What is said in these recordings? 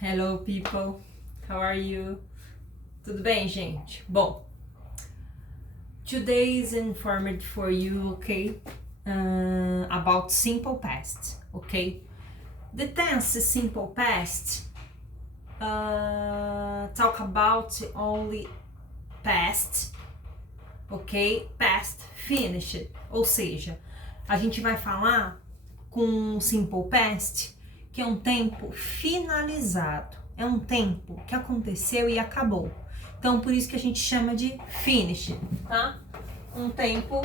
Hello people, how are you? Tudo bem, gente? Bom, today is informed for you, okay? About simple past, okay? The tense simple past talk about only past, ok? Past finished, ou seja, a gente vai falar com simple past, que é um tempo finalizado, é um tempo que aconteceu e acabou. Então, por isso que a gente chama de finished, tá? Um tempo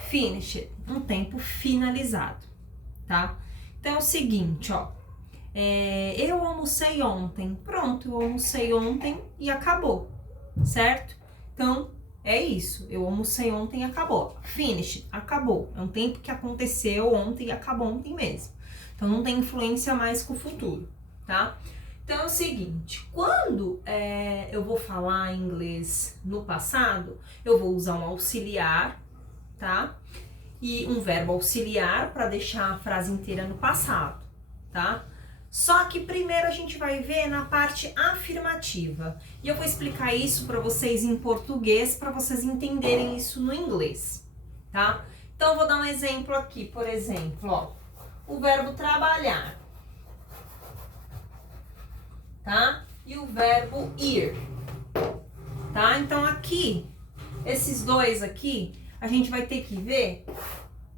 finished, um tempo finalizado, tá? Então é o seguinte, ó. Eu almocei ontem. Pronto, eu almocei ontem e acabou, certo? Então, é isso. Eu almocei ontem e acabou. Finish, acabou. É um tempo que aconteceu ontem e acabou ontem mesmo. Então, não tem influência mais com o futuro, tá? Então, é o seguinte. Quando eu vou falar inglês no passado, eu vou usar um auxiliar, tá? E um verbo auxiliar para deixar a frase inteira no passado, tá? Só que primeiro a gente vai ver na parte afirmativa. E eu vou explicar isso para vocês em português, para vocês entenderem isso no inglês, tá? Então eu vou dar um exemplo aqui, por exemplo, ó, o verbo trabalhar, tá? E o verbo ir, tá? Então aqui, esses dois aqui, a gente vai ter que ver,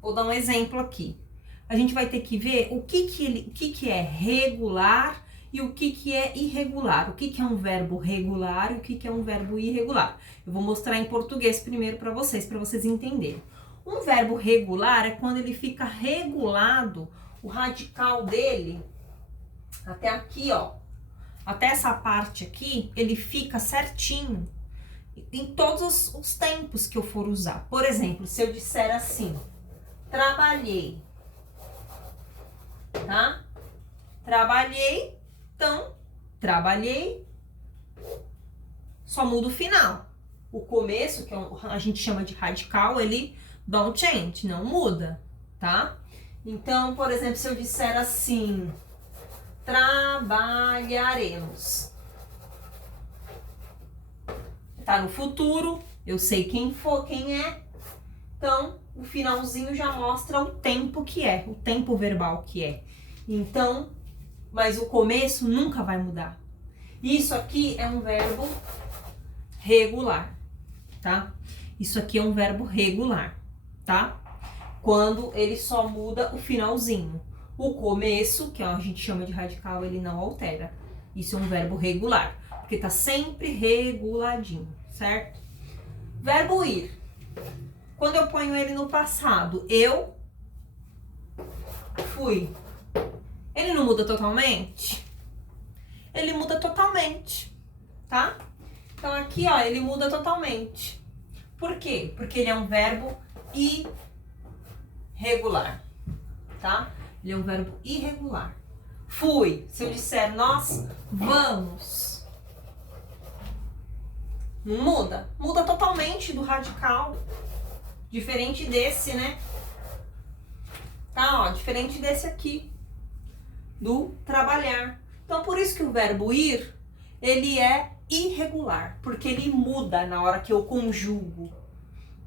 vou dar um exemplo aqui. A gente vai ter que ver o que é regular e o que é irregular. O que é um verbo regular e o que é um verbo irregular. Eu vou mostrar em português primeiro para vocês entenderem. Um verbo regular é quando ele fica regulado, o radical dele, até aqui, ó, até essa parte aqui, ele fica certinho em todos os tempos que eu for usar. Por exemplo, se eu disser assim, trabalhei, tá? Trabalhei, então, trabalhei, só muda o final. O começo, que a gente chama de radical, ele don't change, não muda, tá? Então, por exemplo, se eu disser assim, trabalharemos. Tá no futuro, eu sei quem é, então o finalzinho já mostra o tempo que é, o tempo verbal que é. Então, mas o começo nunca vai mudar. Isso aqui é um verbo regular, tá? Isso aqui é um verbo regular, tá? Quando ele só muda o finalzinho. O começo, que a gente chama de radical, ele não altera. Isso é um verbo regular, porque tá sempre reguladinho, certo? Verbo ir. Quando eu ponho ele no passado, eu fui. Ele não muda totalmente? Ele muda totalmente, tá? Então aqui, ó, ele muda totalmente. Por quê? Porque ele é um verbo irregular, tá? Ele é um verbo irregular. Fui. Se eu disser nós vamos, não muda. Muda totalmente do radical. Diferente desse, né? Tá, ó, diferente desse aqui, do trabalhar. Então, por isso que o verbo ir, ele é irregular, porque ele muda na hora que eu conjugo,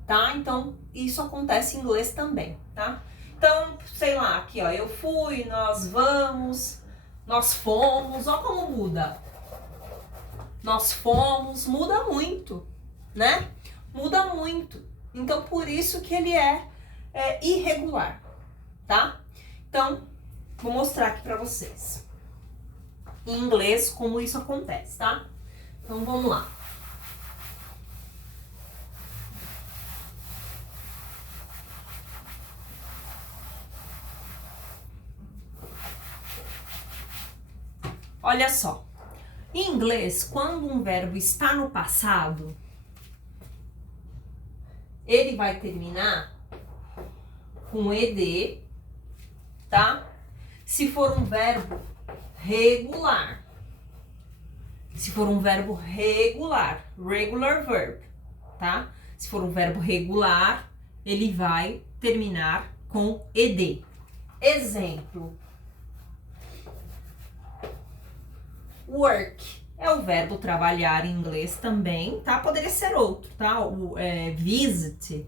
tá? Então, isso acontece em inglês também, tá? Então, sei lá, aqui, ó, eu fui, nós vamos, nós fomos, ó como muda. Nós fomos, muda muito, né? Muda muito. Então, por isso que ele é irregular, tá? Então, vou mostrar aqui pra vocês, em inglês, como isso acontece, tá? Então, vamos lá. Olha só. Em inglês, quando um verbo está no passado, ele vai terminar com ed, tá? Se for um verbo regular. Se for um verbo regular, regular verb, tá? Se for um verbo regular, ele vai terminar com ed, exemplo. Work é o verbo trabalhar em inglês também, tá? Poderia ser outro, tá? Visit,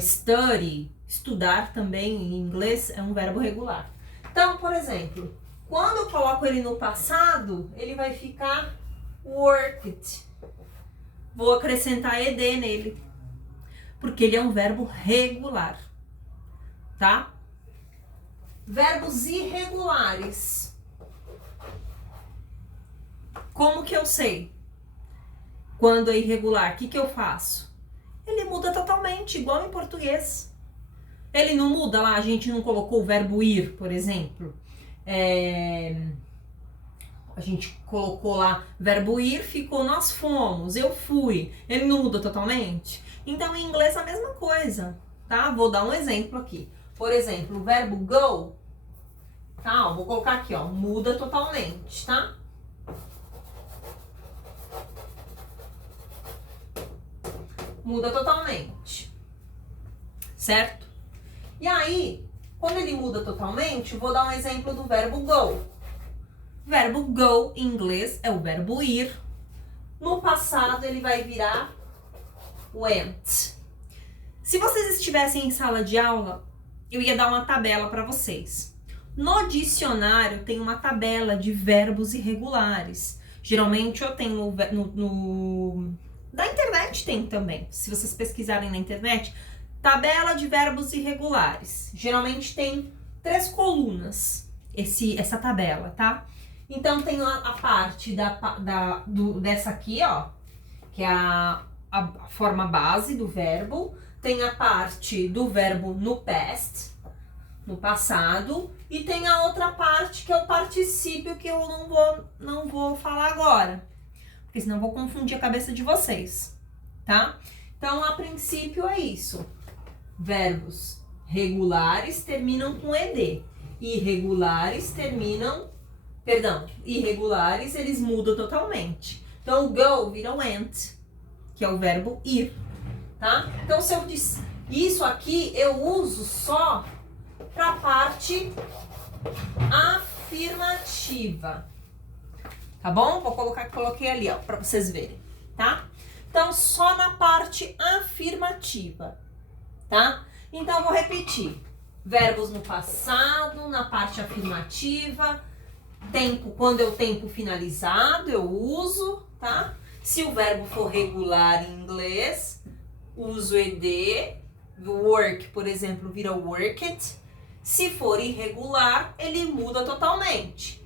study, estudar também em inglês é um verbo regular. Então, por exemplo, quando eu coloco ele no passado, ele vai ficar worked. Vou acrescentar ed nele, porque ele é um verbo regular, tá? Verbos irregulares. Como que eu sei quando é irregular? O que eu faço? Ele muda totalmente, igual em português. Ele não muda lá, a gente não colocou o verbo ir, por exemplo. A gente colocou lá verbo ir, ficou nós fomos, eu fui. Ele não muda totalmente? Então, em inglês é a mesma coisa, tá? Vou dar um exemplo aqui. Por exemplo, o verbo go, tá? Vou colocar aqui, ó, muda totalmente, tá? Muda totalmente, certo? E aí, quando ele muda totalmente, vou dar um exemplo do verbo go. O verbo go em inglês é o verbo ir. No passado ele vai virar went. Se vocês estivessem em sala de aula, eu ia dar uma tabela para vocês. No dicionário tem uma tabela de verbos irregulares. Geralmente eu tenho na internet tem também. Se vocês pesquisarem na internet, tabela de verbos irregulares. Geralmente tem 3 colunas essa tabela, tá? Então tem a parte dessa aqui, ó, que é a forma base do verbo. Tem a parte do verbo no past, no passado, e tem a outra parte que é o particípio, que eu não vou falar agora, porque senão eu vou confundir a cabeça de vocês, tá? Então, a princípio é isso. Verbos regulares terminam com ed. Irregulares eles mudam totalmente. Então, o go vira went, que é o verbo ir, tá? Então, se eu disse isso aqui, eu uso só para a parte afirmativa, tá bom? Coloquei ali, ó, para vocês verem, tá? Então, só na parte afirmativa, tá? Então, vou repetir. Verbos no passado, na parte afirmativa. Tempo, quando é o tempo finalizado, eu uso, tá? Se o verbo for regular em inglês, uso ed. Work, por exemplo, vira worked. Se for irregular, ele muda totalmente.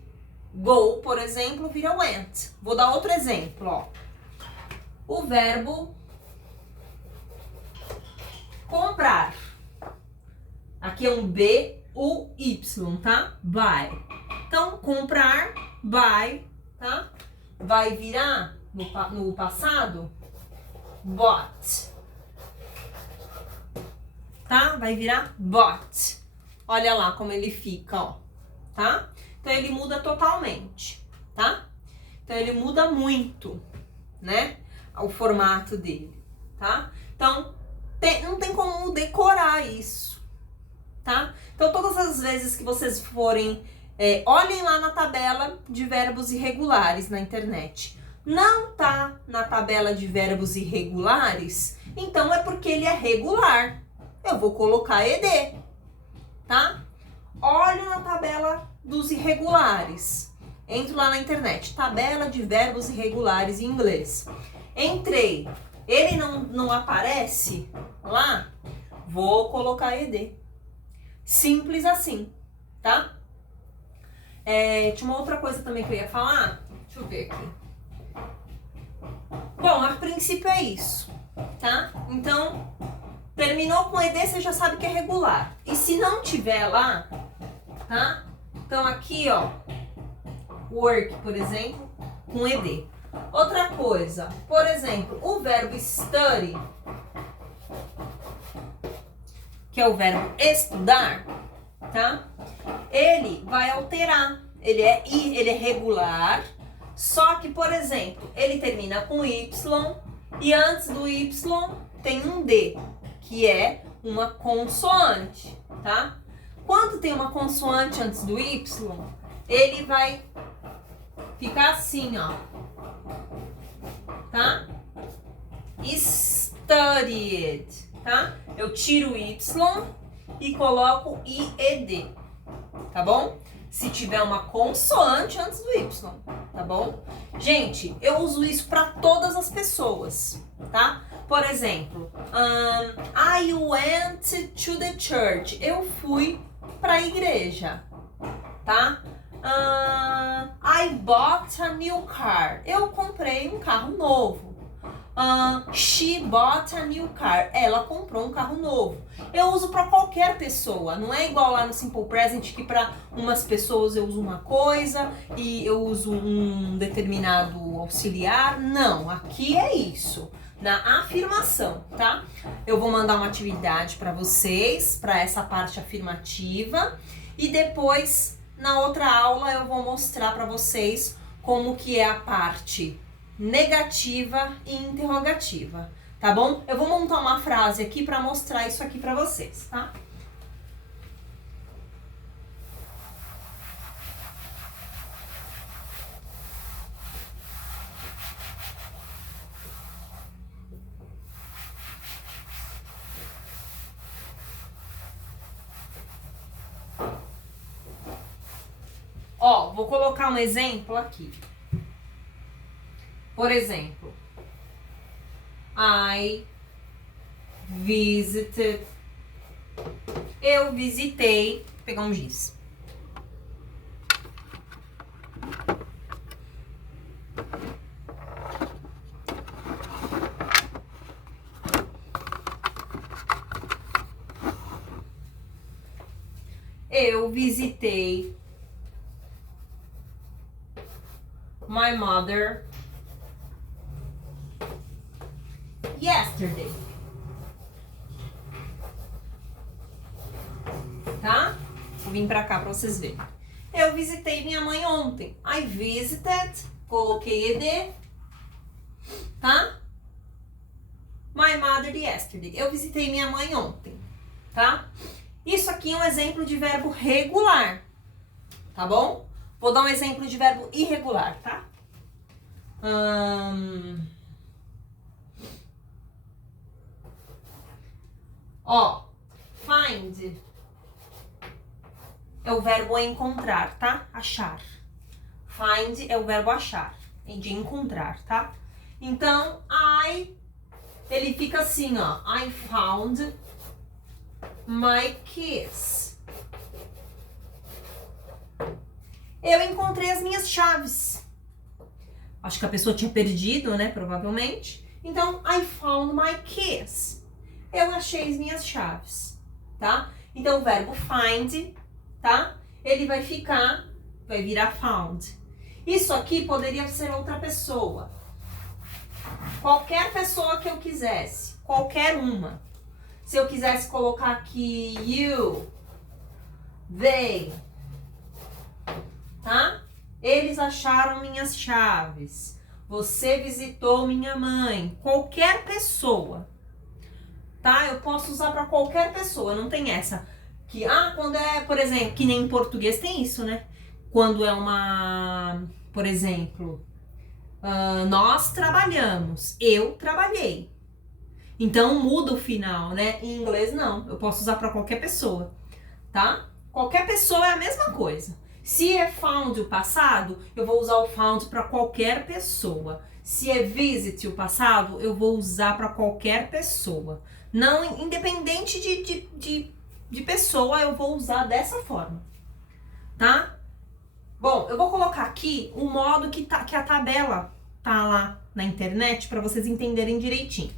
Go, por exemplo, vira went. Vou dar outro exemplo, ó. O verbo comprar. Aqui é um B-U-Y, tá? Buy. Então, comprar, buy, tá? Vai virar no passado, bought. Tá? Vai virar bought. Olha lá como ele fica, ó. Tá? Então, ele muda totalmente, tá? Então, ele muda muito, né? O formato dele, tá? Então, não tem como decorar isso, tá? Então, todas as vezes que vocês forem, olhem lá na tabela de verbos irregulares na internet. Não tá na tabela de verbos irregulares, então é porque ele é regular. Eu vou colocar ed, tá? Olhem na tabela dos irregulares. Entro lá na internet, tabela de verbos irregulares em inglês. Entrei, ele não aparece lá, vou colocar ed. Simples assim, tá? Tinha uma outra coisa também que eu ia falar. Deixa eu ver aqui. Bom, a princípio é isso, tá? Então, terminou com ed, você já sabe que é regular. E se não tiver lá, tá? Então aqui, ó, work, por exemplo, com ed. Outra coisa, por exemplo, o verbo study, que é o verbo estudar, tá? Ele vai alterar. Ele é regular, só que, por exemplo, ele termina com y e antes do y tem um d, que é uma consoante, tá? Quando tem uma consoante antes do Y, ele vai ficar assim, ó. Tá? Studied, tá? Eu tiro o Y e coloco IED, tá bom? Se tiver uma consoante antes do Y, tá bom? Gente, eu uso isso para todas as pessoas, tá? Por exemplo, I went to the church. Eu fui para a igreja, tá? I bought a new car. Eu comprei um carro novo. She bought a new car. Ela comprou um carro novo. Eu uso para qualquer pessoa. Não é igual lá no Simple Present que para umas pessoas eu uso uma coisa e eu uso um determinado auxiliar. Não, aqui é isso. Na afirmação, tá? Eu vou mandar uma atividade para vocês, para essa parte afirmativa, e depois na outra aula eu vou mostrar para vocês como que é a parte negativa e interrogativa, tá bom? Eu vou montar uma frase aqui para mostrar isso aqui para vocês, tá? Ó, vou colocar um exemplo aqui. Por exemplo, I visited. Eu visitei. Vou pegar um giz. Eu visitei my mother yesterday. Tá? Vou vir pra cá pra vocês verem. Eu visitei minha mãe ontem. I visited, coloquei ED, tá? My mother yesterday. Eu visitei minha mãe ontem, tá? Isso aqui é um exemplo de verbo regular, tá bom? Vou dar um exemplo de verbo irregular, tá? Ó, find é o verbo encontrar, tá? Achar. Find é o verbo achar, de encontrar, tá? Então, ele fica assim, ó. I found my keys. Eu encontrei as minhas chaves. Acho que a pessoa tinha perdido, né? Provavelmente. Então, I found my keys. Eu achei as minhas chaves, tá? Então, o verbo find, tá? Ele vai virar found. Isso aqui poderia ser outra pessoa. Qualquer pessoa que eu quisesse. Qualquer uma. Se eu quisesse colocar aqui you, they, tá? Eles acharam minhas chaves. Você visitou minha mãe. Qualquer pessoa, tá? Eu posso usar para qualquer pessoa, não tem essa. Que, quando é, por exemplo, que nem em português tem isso, né? Quando é uma, por exemplo, nós trabalhamos, eu trabalhei. Então muda o final, né? Em inglês não, eu posso usar para qualquer pessoa, tá? Qualquer pessoa é a mesma coisa. Se é found o passado, eu vou usar o found para qualquer pessoa. Se é visit o passado, eu vou usar para qualquer pessoa. Não, independente de pessoa, eu vou usar dessa forma, tá? Bom, eu vou colocar aqui o modo que a tabela tá lá na internet para vocês entenderem direitinho.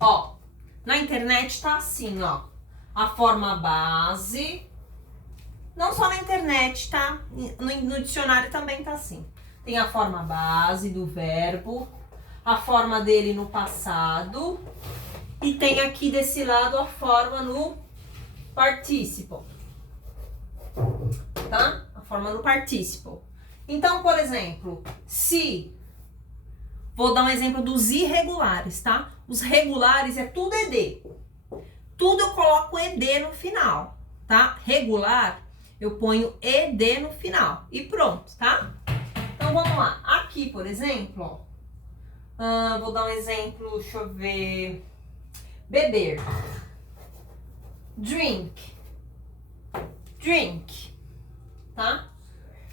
Ó, na internet tá assim, ó. A forma base. Não só na internet, tá? No dicionário também tá assim. Tem a forma base do verbo, a forma dele no passado e tem aqui desse lado a forma no participle, forma no participle. Então, por exemplo, se... Vou dar um exemplo dos irregulares, tá? Os regulares é tudo ED. Tudo eu coloco ED no final, tá? Regular, eu ponho ED no final. E pronto, tá? Então, vamos lá. Aqui, por exemplo, ó, vou dar um exemplo, deixa eu ver. Beber. Drink. Drink. Tá?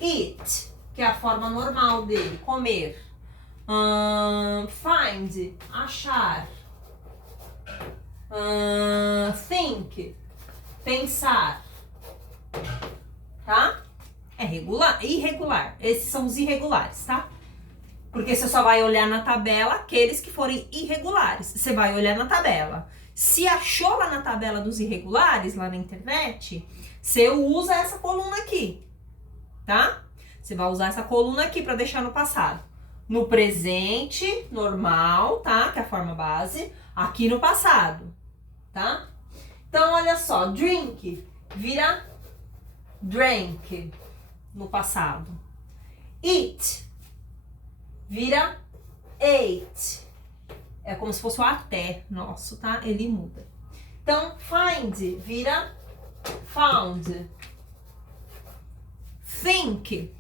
Eat, que é a forma normal dele, comer. Find, achar. Think, pensar. Tá? É regular, irregular. Esses são os irregulares, tá? Porque você só vai olhar na tabela aqueles que forem irregulares. Você vai olhar na tabela. Se achou lá na tabela dos irregulares, lá na internet, você usa essa coluna aqui, tá? Você vai usar essa coluna aqui para deixar no passado. No presente, normal, tá? Que é a forma base. Aqui no passado, tá? Então, olha só. Drink vira drank no passado. Eat vira ate. É como se fosse o até nosso, tá? Ele muda. Então, find vira found. Think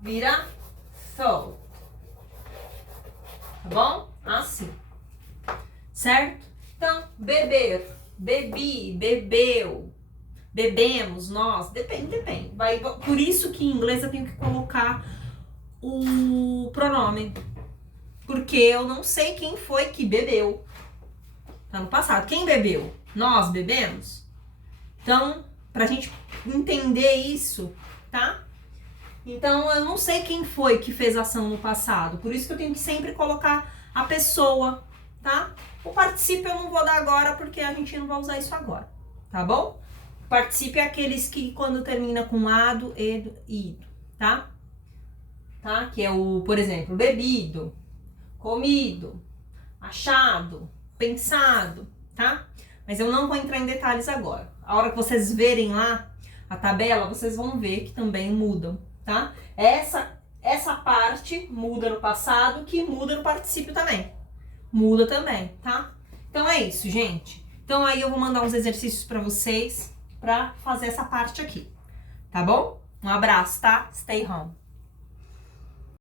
vira thought. Tá bom? Assim. Certo? Então, beber, bebi, bebeu, bebemos, nós, depende. Por isso que em inglês eu tenho que colocar o pronome. Porque eu não sei quem foi que bebeu. Tá no passado. Quem bebeu? Nós bebemos? Então, pra gente entender isso, tá? Então, eu não sei quem foi que fez a ação no passado. Por isso que eu tenho que sempre colocar a pessoa, tá? O participe eu não vou dar agora, porque a gente não vai usar isso agora, tá bom? O participe é aqueles que quando termina com ado, edo, ido, tá? Tá? Que é o, por exemplo, bebido, comido, achado, pensado, tá? Mas eu não vou entrar em detalhes agora. A hora que vocês verem lá a tabela, vocês vão ver que também mudam, tá? Essa parte muda no passado, que muda no particípio também. Muda também, tá? Então é isso, gente. Então aí eu vou mandar uns exercícios pra vocês pra fazer essa parte aqui, tá bom? Um abraço, tá? Stay home.